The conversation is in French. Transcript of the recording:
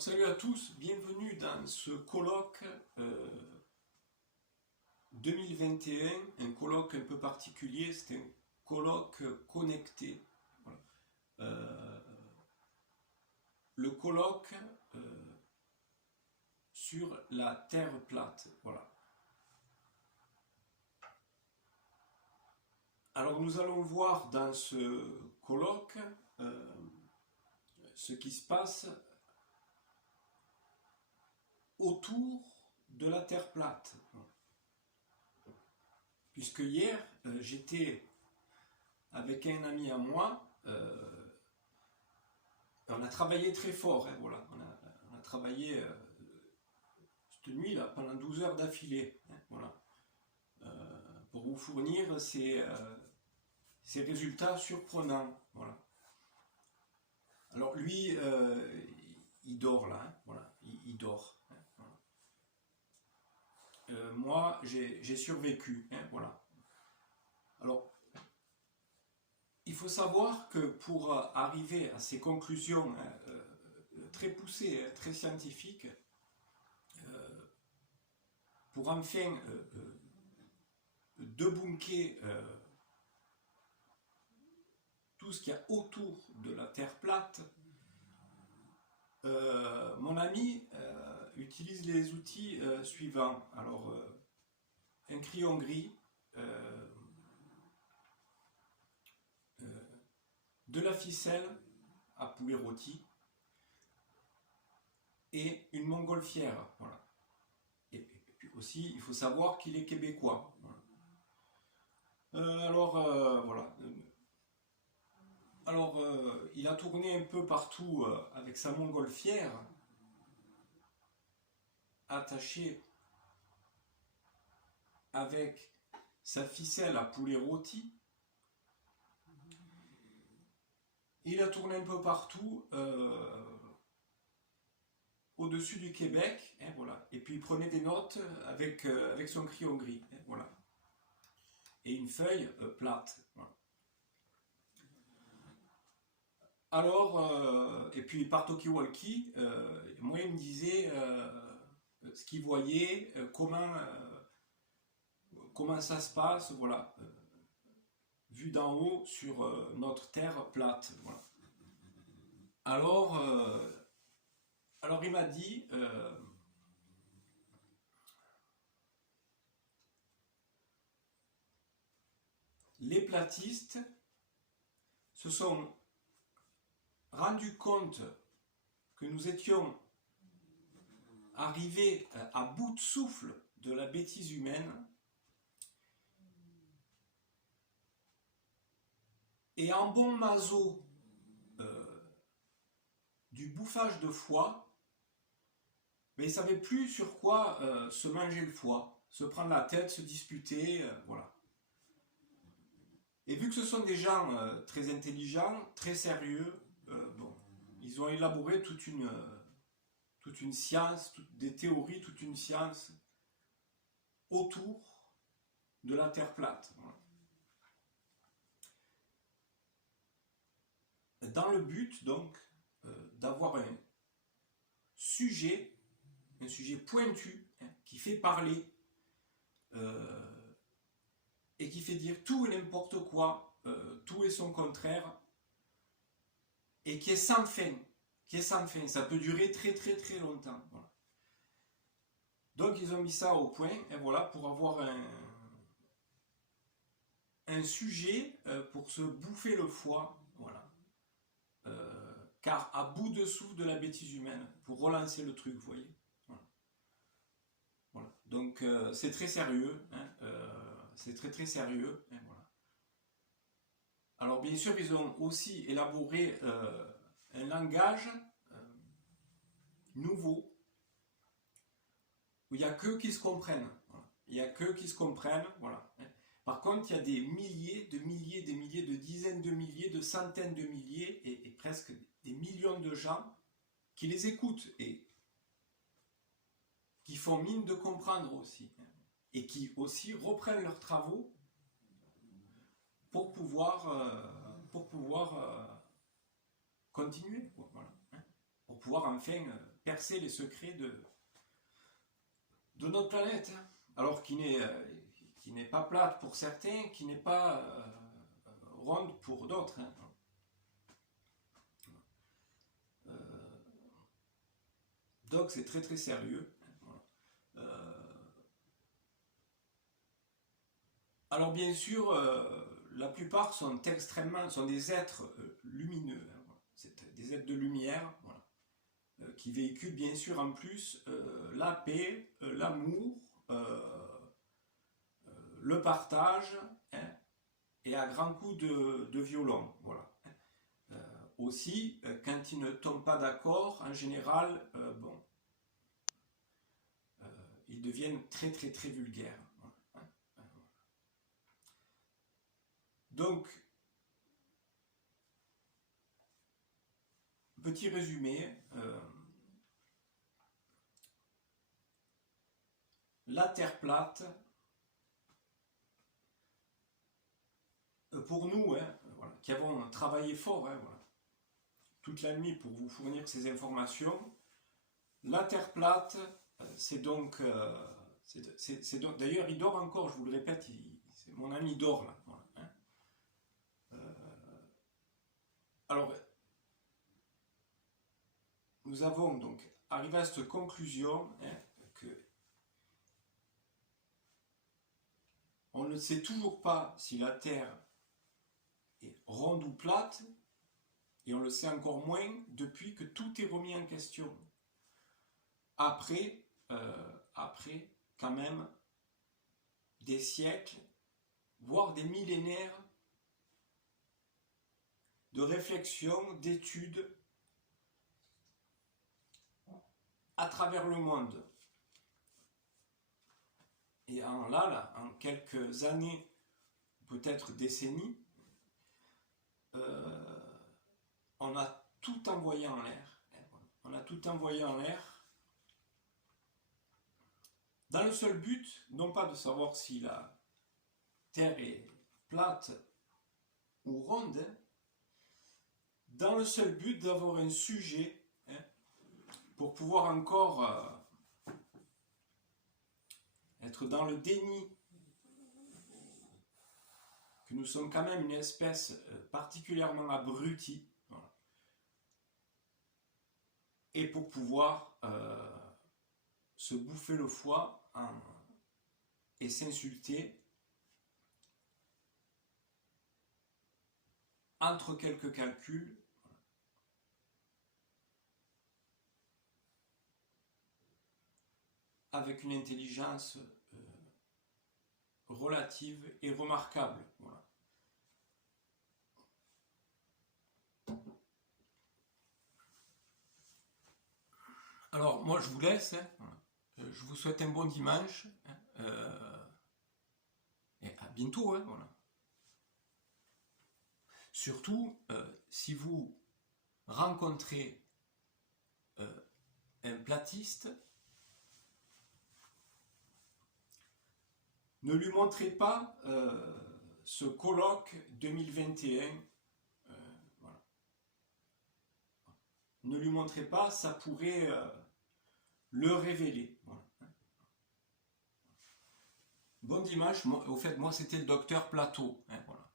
Alors salut à tous, bienvenue dans ce colloque 2021, un colloque un peu particulier, c'est un colloque connecté. Voilà. Le colloque sur la Terre plate. Voilà. Alors nous allons voir dans ce colloque ce qui se passe autour de la Terre plate. Puisque hier, j'étais avec un ami à moi, on a travaillé très fort, hein, voilà. On a travaillé cette nuit là, pendant 12 heures d'affilée, hein, voilà. Pour vous fournir ces résultats surprenants. Voilà. Alors lui, il dort là, hein, voilà, il dort. Hein, voilà. Moi, j'ai survécu, hein, voilà. Alors, il faut savoir que pour arriver à ces conclusions très poussées, très scientifiques, pour enfin débunker tout ce qu'il y a autour de la Terre plate, mon ami utilise les outils suivants. Alors, un crayon gris, de la ficelle à poulet rôti et une montgolfière. Voilà. Et puis aussi, il faut savoir qu'il est québécois. Voilà. Voilà. Alors, il a tourné un peu partout avec sa montgolfière attachée avec sa ficelle à poulet rôti. Il a tourné un peu partout au-dessus du Québec, hein, voilà. Et puis il prenait des notes avec son crayon gris, hein, voilà. Et une feuille plate. Voilà. Alors, et puis par talkie-walkie, moi il me disait ce qu'il voyait, comment ça se passe, voilà, vu d'en haut sur notre terre plate. Voilà. Alors il m'a dit, les platistes se sont rendus compte que nous étions arrivés à bout de souffle de la bêtise humaine, et en bon maso du bouffage de foie, mais ils ne savaient plus sur quoi se manger le foie, se prendre la tête, se disputer, voilà. Et vu que ce sont des gens très intelligents, très sérieux, bon, ils ont élaboré toute une science, des théories, toute une science autour de la Terre plate. Voilà. Dans le but, donc, d'avoir un sujet pointu, hein, qui fait parler et qui fait dire tout et n'importe quoi, tout et son contraire, et qui est sans fin, ça peut durer très très très longtemps. Voilà. Donc ils ont mis ça au point, et voilà, pour avoir un sujet pour se bouffer le foie, voilà. Car à bout de souffle de la bêtise humaine, pour relancer le truc, vous voyez. Voilà. Voilà. Donc c'est très sérieux, hein, c'est très très sérieux, hein, voilà. Alors bien sûr, ils ont aussi élaboré un langage nouveau, où il n'y a qu'eux qui se comprennent. Voilà. Il n'y a qu'eux qui se comprennent, voilà. Par contre, il y a des milliers, de dizaines de milliers, de centaines de milliers et presque des millions de gens qui les écoutent et qui font mine de comprendre aussi. Et qui aussi reprennent leurs travaux pour pouvoir continuer, voilà. Pour pouvoir enfin percer les secrets de notre planète, hein. Alors qui n'est pas plate pour certains, qui n'est pas ronde pour d'autres, hein. Donc c'est très très sérieux. Alors bien sûr, la plupart sont des êtres lumineux, hein, voilà. C'est des êtres de lumière, voilà, qui véhiculent bien sûr en plus la paix, l'amour, le partage, hein, et à grands coups de violon, voilà. Aussi, quand ils ne tombent pas d'accord, en général, ils deviennent très très très vulgaires. Donc, petit résumé, la Terre plate, pour nous, hein, voilà, qui avons travaillé fort, hein, voilà, toute la nuit pour vous fournir ces informations, la Terre plate, c'est donc, d'ailleurs il dort encore, je vous le répète, mon ami dort là. Voilà, hein. Alors, nous avons donc arrivé à cette conclusion, hein, que on ne sait toujours pas si la Terre est ronde ou plate, et on le sait encore moins depuis que tout est remis en question. Après quand même, des siècles, voire des millénaires de réflexion, d'études à travers le monde. Et en quelques années, peut-être décennies, on a tout envoyé en l'air. On a tout envoyé en l'air dans le seul but, non pas de savoir si la Terre est plate ou ronde, dans le seul but d'avoir un sujet, hein, pour pouvoir encore être dans le déni que nous sommes quand même une espèce particulièrement abrutie, voilà, et pour pouvoir se bouffer le foie et s'insulter entre quelques calculs, avec une intelligence relative et remarquable. Voilà. Alors, moi, je vous laisse. Hein. Je vous souhaite un bon dimanche. Et à bientôt. Hein, voilà. Surtout, si vous rencontrez un platiste, ne lui montrez pas ce colloque 2021. Voilà. Ne lui montrez pas, ça pourrait le révéler. Voilà. Bon dimanche. Au fait, moi, c'était le docteur Plateau. Hein, voilà.